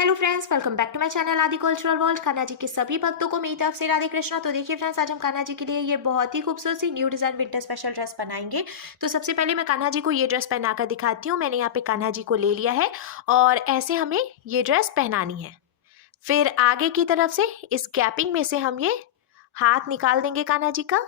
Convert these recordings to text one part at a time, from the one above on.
Hello friends, welcome back to my channel Aadi cultural world. Kanha ji के सभी भक्तों को मेरी तरफ से राधे कृष्णा। तो देखिए फ्रेंड्स, आज हम कान्हा जी के लिए ये बहुत ही खूबसूरत सी new design winter special dress बनाएंगे। तो सबसे पहले मैं कान्हा जी को ये ड्रेस पहनाकर दिखाती हूँ। मैंने यहाँ पे कान्हा जी को ले लिया है और ऐसे हमें ये ड्रेस पहनानी है। फिर आगे की तरफ से इस गैपिंग में से हम ये हाथ निकाल देंगे कान्हा जी का।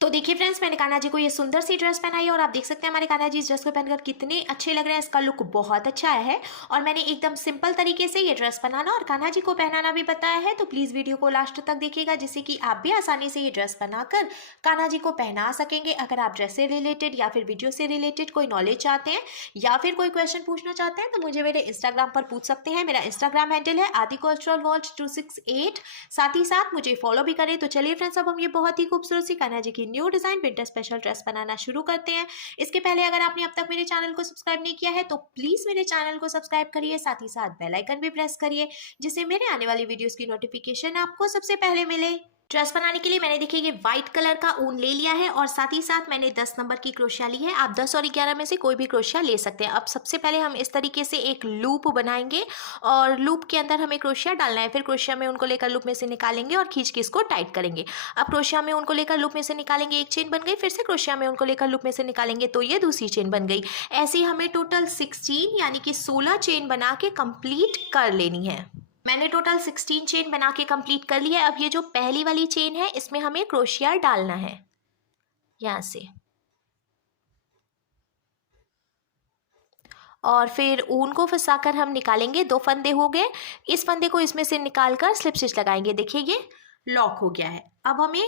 तो देखिए फ्रेंड्स, मैंने कान्हा जी को ये सुंदर सी ड्रेस पहनाई है और आप देख सकते हैं हमारे कान्हा जी इस ड्रेस को पहनकर कितने अच्छे लग रहे हैं। इसका लुक बहुत अच्छा आया है और मैंने एकदम सिंपल तरीके से ये ड्रेस बनाना और कान्हा जी को पहनाना भी बताया है। तो प्लीज वीडियो को लास्ट तक देखिएगा, जिससे कि आप भी आसानी से ये ड्रेस बनाकर कान्हा जी को पहना सकेंगे। अगर आप ड्रेस से रिलेटेड या फिर वीडियो से रिलेटेड कोई नॉलेज चाहते हैं या फिर कोई क्वेश्चन पूछना चाहते हैं तो मुझे मेरे इंस्टाग्राम पर पूछ सकते हैं। मेरा इंस्टाग्राम हैंडल है आदि कल्चरल वर्ल्ड 268। साथ ही साथ मुझे फॉलो भी करें। तो चलिए फ्रेंड्स, अब हम ये बहुत ही खूबसूरत सी कान्हा जी की new design winter special dress बनाना शुरू करते हैं। इसके पहले अगर आपने अब तक मेरे चैनल को सब्सक्राइब नहीं किया है तो प्लीज मेरे चैनल को सब्सक्राइब करिए, साथ ही साथ बेल आइकन भी प्रेस करिए, जिससे मेरे आने वाली वीडियोस की नोटिफिकेशन आपको सबसे पहले मिले। ड्रेस बनाने के लिए मैंने देखिए ये व्हाइट कलर का ऊन ले लिया है और साथ ही साथ मैंने 10 नंबर की क्रोशिया ली है। आप 10 और 11 में से कोई भी क्रोशिया ले सकते हैं। अब सबसे पहले हम इस तरीके से एक लूप बनाएंगे और लूप के अंदर हमें क्रोशिया डालना है। फिर क्रोशिया में उनको लेकर लूप में से निकालेंगे और खींच के इसको टाइट करेंगे। अब क्रोशिया में उनको लेकर लूप में से निकालेंगे, एक चेन बन गई। फिर से क्रोशिया में उनको लेकर लूप में से निकालेंगे तो ये दूसरी चेन बन गई। ऐसे ही हमें टोटल 16 यानी कि 16 चेन बना के कंप्लीट कर लेनी है। मैंने टोटल 16 चेन बना के कंप्लीट कर लिया है। अब ये जो पहली वाली चेन है इसमें हमें क्रोशिया डालना है यहां से, और फिर ऊन को फंसाकर हम निकालेंगे। 2 फंदे हो गए। इस फंदे को इसमें से निकालकर स्लिप स्टिच लगाएंगे। देखिए ये लॉक हो गया है। अब हमें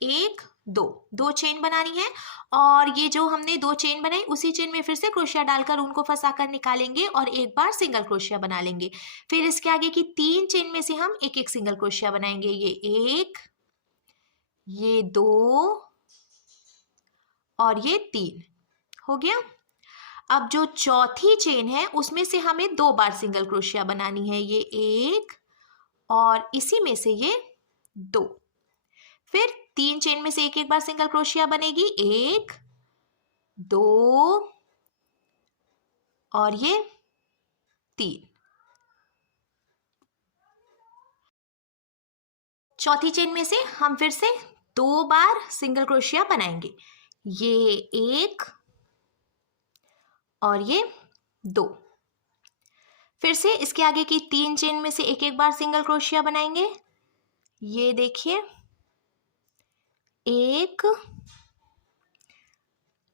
1 2 चेन बनानी है और ये जो हमने 2 चेन बनाई उसी चेन में फिर से क्रोशिया डालकर उनको फंसाकर निकालेंगे और एक बार सिंगल क्रोशिया बना लेंगे। फिर इसके आगे की 3 चेन में से हम एक एक सिंगल क्रोशिया बनाएंगे। ये 1, ये 2 और ये 3 हो गया। अब जो चौथी चेन है उसमें से हमें 2 बार सिंगल क्रोशिया बनानी है। ये 1 और इसी में से ये 2। फिर 3 चेन में से एक एक बार सिंगल क्रोशिया बनेगी। 1 2 और ये 3। चौथी चेन में से हम फिर से 2 बार सिंगल क्रोशिया बनाएंगे। ये 1 और ये 2। फिर से इसके आगे की 3 चेन में से एक एक बार सिंगल क्रोशिया बनाएंगे। ये देखिए 1,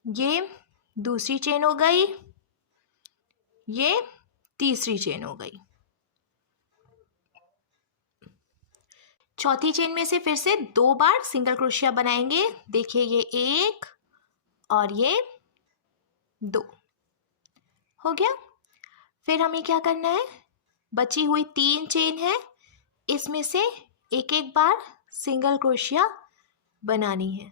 ये दूसरी चेन हो गई, ये तीसरी चेन हो गई। चौथी चेन में से फिर से 2 बार सिंगल क्रोशिया बनाएंगे। देखिए ये 1 और ये 2 हो गया। फिर हमें क्या करना है, बची हुई 3 चेन है इसमें से एक एक बार सिंगल क्रोशिया बनानी है।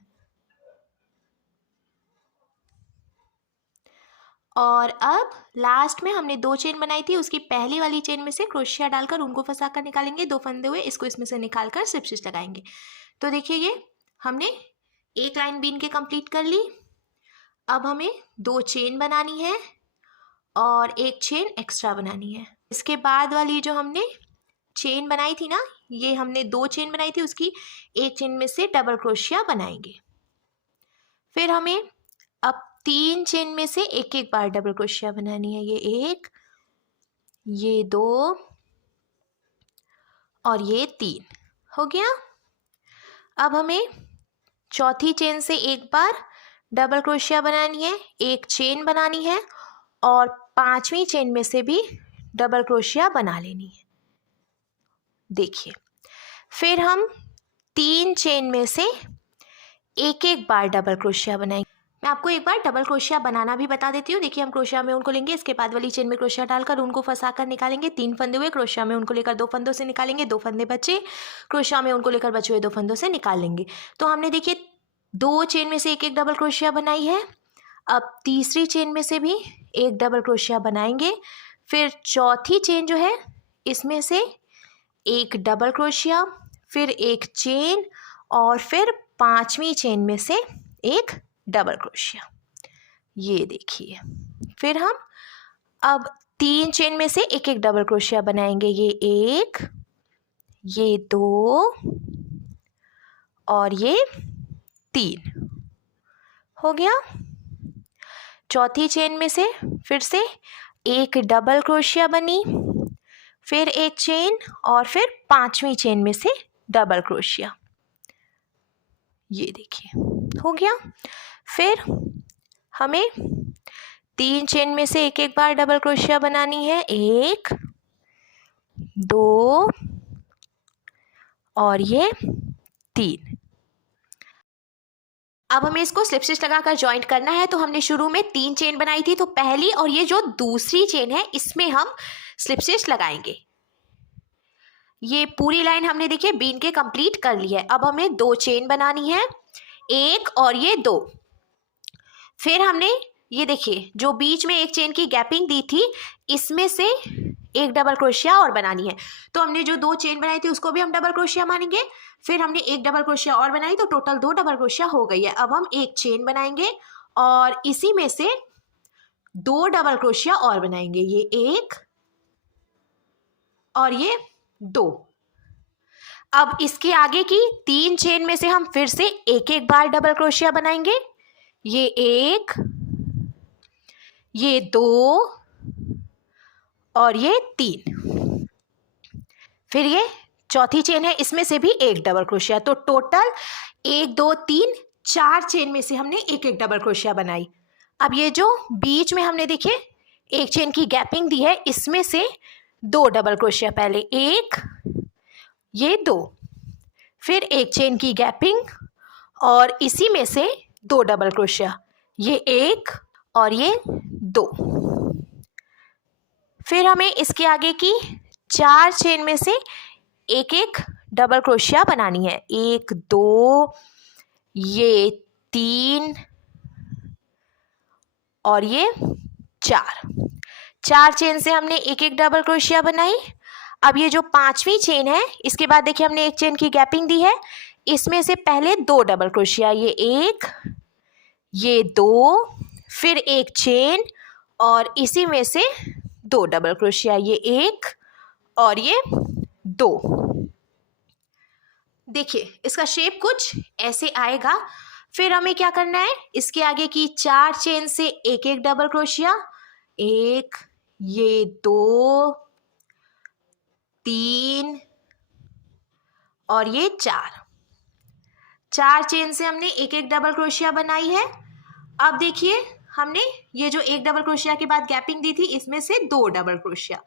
और अब लास्ट में हमने 2 चेन बनाई थी, उसकी पहली वाली चेन में से क्रोशिया डालकर उनको फंसाकर निकालेंगे। 2 फंदे हुए, इसको इसमें से निकालकर स्लिप स्टिच लगाएंगे। तो देखिए ये हमने एक लाइन बीन के कंप्लीट कर ली। अब हमें 2 चेन बनानी है और एक चेन एक्स्ट्रा बनानी है। इसके बाद वाली जो हमने चेन बनाई थी ना, ये हमने 2 चेन बनाई थी, उसकी एक चेन में से डबल क्रोशिया बनाएंगे। फिर हमें अब 3 चेन में से एक एक बार डबल क्रोशिया बनानी है। ये 1, ये 2 और ये 3 हो गया। अब हमें चौथी चेन से एक बार डबल क्रोशिया बनानी है, एक चेन बनानी है और 5वीं चेन में से भी डबल क्रोशिया बना लेनी है। देखिए फिर हम 3 चेन में से एक एक बार डबल क्रोशिया बनाएंगे। मैं आपको एक बार डबल क्रोशिया बनाना भी बता देती हूँ। देखिए हम क्रोशिया में उनको लेंगे, इसके बाद वाली चेन में क्रोशिया डालकर उनको फंसाकर निकालेंगे। 3 फंदे हुए, क्रोशिया में उनको लेकर 2 फंदों से निकालेंगे। 2 फंदे बचे, क्रोशिया में उनको लेकर बचे हुए 2 फंदों से निकाल लेंगे। तो हमने देखिए 2 चेन में से एक एक डबल क्रोशिया बनाई है। अब तीसरी चेन में से भी एक डबल क्रोशिया बनाएंगे। फिर चौथी चेन जो है इसमें से एक डबल क्रोशिया, फिर एक चेन और फिर 5वीं चेन में से एक डबल क्रोशिया। ये देखिए फिर हम अब 3 चेन में से एक एक डबल क्रोशिया बनाएंगे। ये 1, ये 2 और ये 3 हो गया। चौथी चेन में से फिर से एक डबल क्रोशिया बनी, फिर एक चेन और फिर 5वीं चेन में से डबल क्रोशिया। ये देखिए हो गया। फिर हमें 3 चेन में से एक एक बार डबल क्रोशिया बनानी है। 1, 2 और ये 3। अब हमें इसको स्लिप स्टिच लगाकर जॉइंट करना है। तो हमने शुरू में 3 चेन बनाई थी, तो पहली और ये जो दूसरी चेन है इसमें हम स्लिप स्टिच लगाएंगे। ये पूरी लाइन हमने देखिए बीन के कंप्लीट कर ली है। अब हमें 2 चेन बनानी है, 1 और ये 2। फिर हमने ये देखिए जो बीच में एक चेन की गैपिंग दी थी इसमें से एक डबल क्रोशिया और बनानी है। तो हमने जो 2 चेन बनाई थी उसको भी हम डबल क्रोशिया मानेंगे। फिर हमने एक डबल क्रोशिया और बनाई, तो टोटल 2 डबल क्रोशिया हो गई है। अब हम एक चेन बनाएंगे और इसी में से 2 डबल क्रोशिया और बनाएंगे। ये 1 और ये 2। अब इसके आगे की 3 चेन में से हम फिर से एक एक बार डबल क्रोशिया बनाएंगे। ये 1, ये 2 और ये 3। फिर ये चौथी चेन है, इसमें से भी एक डबल क्रोशिया। तो टोटल 1, 2, 3, 4 चेन में से हमने एक एक डबल क्रोशिया बनाई। अब ये जो बीच में हमने देखिए एक चेन की गैपिंग दी है इसमें से 2 डबल क्रोशिया, पहले 1, ये 2, फिर एक चेन की गैपिंग और इसी में से 2 डबल क्रोशिया, ये 1 और ये 2। फिर हमें इसके आगे की 4 चेन में से एक एक डबल क्रोशिया बनानी है। 1, 2, ये 3 और ये 4 चेन से हमने एक एक डबल क्रोशिया बनाई। अब ये जो 5वीं चेन है इसके बाद देखिए हमने एक चेन की गैपिंग दी है, इसमें से पहले 2 डबल क्रोशिया, ये 1, ये 2, फिर एक चेन और इसी में से 2 डबल क्रोशिया, ये 1 और ये 2। देखिए इसका शेप कुछ ऐसे आएगा। फिर हमें क्या करना है, इसके आगे की 4 चेन से एक एक डबल क्रोशिया, 1, ये 2, 3 और ये 4 चेन से हमने एक एक डबल क्रोशिया बनाई है। अब देखिए हमने ये जो एक डबल क्रोशिया के बाद गैपिंग दी थी इसमें से 2 डबल क्रोशिया,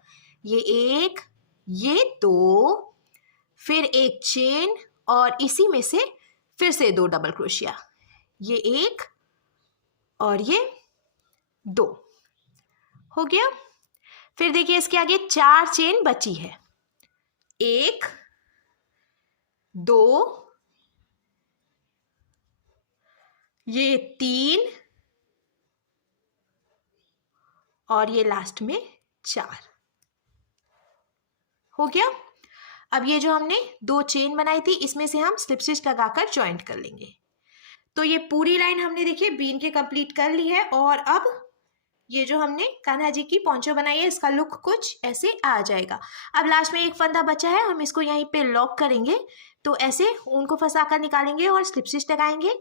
ये 1, ये 2, फिर एक चेन और इसी में से फिर से 2 डबल क्रोशिया, ये 1 और ये 2 हो गया। फिर देखिए इसके आगे 4 चेन बची है, 1, 2, ये 3 और ये लास्ट में 4 हो गया। अब ये जो हमने 2 चेन बनाई थी इसमें से हम स्लिप स्टिच लगाकर ज्वाइंट कर लेंगे। तो ये पूरी लाइन हमने देखिए बीन के कंप्लीट कर ली है। और अब ये जो हमने कान्हा जी की पोंचो बनाई है इसका लुक कुछ ऐसे आ जाएगा। अब लास्ट में एक फंदा बचा है, हम इसको यहीं पे लॉक करेंगे। तो ऐसे ऊन को फंसा कर निकालेंगे और स्लिप स्टिच लगाएंगे,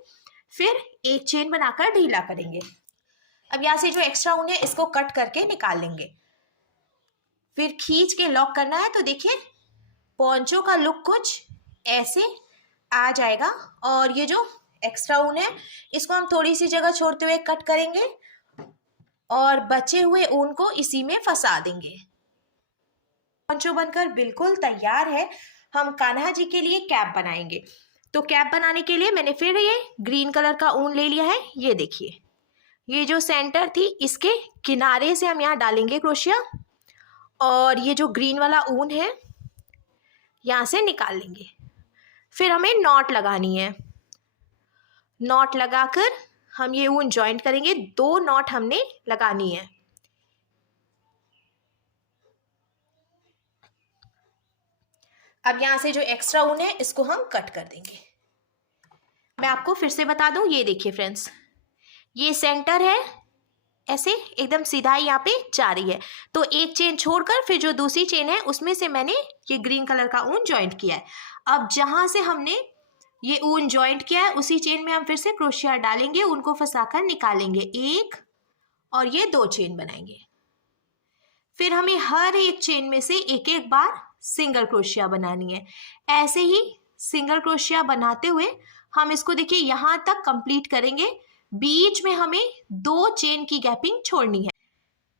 फिर एक चेन बनाकर ढीला करेंगे। अब यहाँ से जो एक्स्ट्रा ऊन है इसको कट करके निकाल लेंगे, फिर खींच के लॉक करना है। तो देखिए पोंचो का लुक कुछ ऐसे आ जाएगा। और ये जो एक्स्ट्रा ऊन है इसको हम थोड़ी सी जगह छोड़ते हुए कट करेंगे और बचे हुए ऊन को इसी में फंसा देंगे। पोंचो बनकर बिल्कुल तैयार है। हम कान्हा जी के लिए कैप बनाएंगे। तो कैप बनाने के लिए मैंने फिर ये ग्रीन कलर का ऊन ले लिया है। ये देखिए ये जो सेंटर थी इसके किनारे से हम यहाँ डालेंगे क्रोशिया और ये जो ग्रीन वाला ऊन है यहाँ से निकाल लेंगे। फिर हमें नॉट लगानी है। नॉट लगाकर हम ये ऊन जॉइंट करेंगे। 2 नॉट हमने लगानी है। अब यहाँ से जो एक्स्ट्रा ऊन है इसको हम कट कर देंगे। मैं आपको फिर से बता दूं, ये देखिए फ्रेंड्स, ये सेंटर है, ऐसे एकदम सीधा यहाँ पे जा रही है। तो एक चेन छोड़कर फिर जो दूसरी चेन है उसमें से मैंने ये ग्रीन कलर का ऊन ज्वाइंट किया है। अब जहाँ से हमने ये ऊन ज्वाइंट किया है उसी चेन में हम फिर से क्रोशिया डालेंगे, उनको फंसाकर निकालेंगे, एक और ये 2 चेन बनाएंगे। फिर हमें हर एक चेन में से एक एक बार सिंगल क्रोशिया बनानी है। ऐसे ही सिंगल क्रोशिया बनाते हुए हम इसको देखिए यहाँ तक कंप्लीट करेंगे। बीच में हमें 2 चेन की गैपिंग छोड़नी है।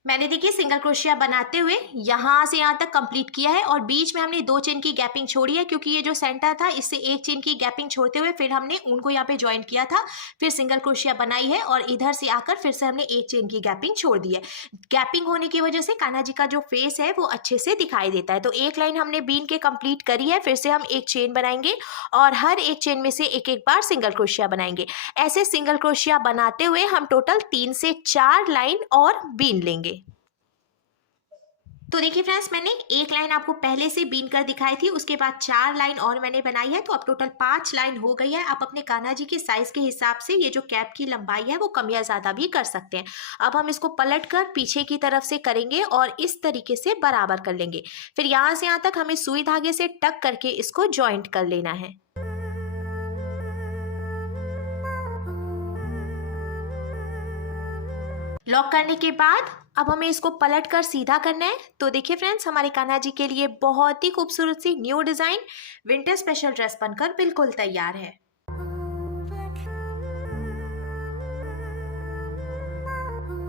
मैंने देखिए सिंगल क्रोशिया बनाते हुए यहाँ से यहाँ तक कंप्लीट किया है और बीच में हमने 2 चेन की गैपिंग छोड़ी है, क्योंकि ये जो सेंटर था इससे 1 चेन की गैपिंग छोड़ते हुए फिर हमने उनको यहाँ पे ज्वाइन किया था, फिर सिंगल क्रोशिया बनाई है और इधर से आकर फिर से हमने 1 चेन की गैपिंग छोड़ दी है। गैपिंग होने की वजह से कान्हा जी का जो फेस है वो अच्छे से दिखाई देता है। तो एक लाइन हमने बीन के कंप्लीट करी है, फिर से हम 1 चेन बनाएंगे और हर एक चेन में से एक एक बार सिंगल क्रोशिया बनाएंगे। ऐसे सिंगल क्रोशिया बनाते हुए हम टोटल 3 से 4 लाइन और बीन लेंगे। तो देखिए फ्रेंड्स, मैंने एक लाइन आपको पहले से बीन कर दिखाई थी, उसके बाद 4 लाइन और मैंने बनाई है, तो अब टोटल 5 लाइन हो गई है। आप अपने कान्हा जी के साइज के हिसाब से ये जो कैप की लंबाई है वो कम या ज़्यादा भी कर सकते हैं। अब हम इसको पलट कर पीछे की तरफ से करेंगे और इस तरीके से बराबर कर लेंगे। फिर यहाँ से यहाँ तक हमें सुई धागे से टक करके इसको ज्वाइंट कर लेना है। लॉक करने के बाद अब हमें इसको पलट कर सीधा करना है। तो देखिए फ्रेंड्स, हमारे कान्हा जी के लिए बहुत ही खूबसूरत सी new design winter special dress बनकर बिल्कुल तैयार है।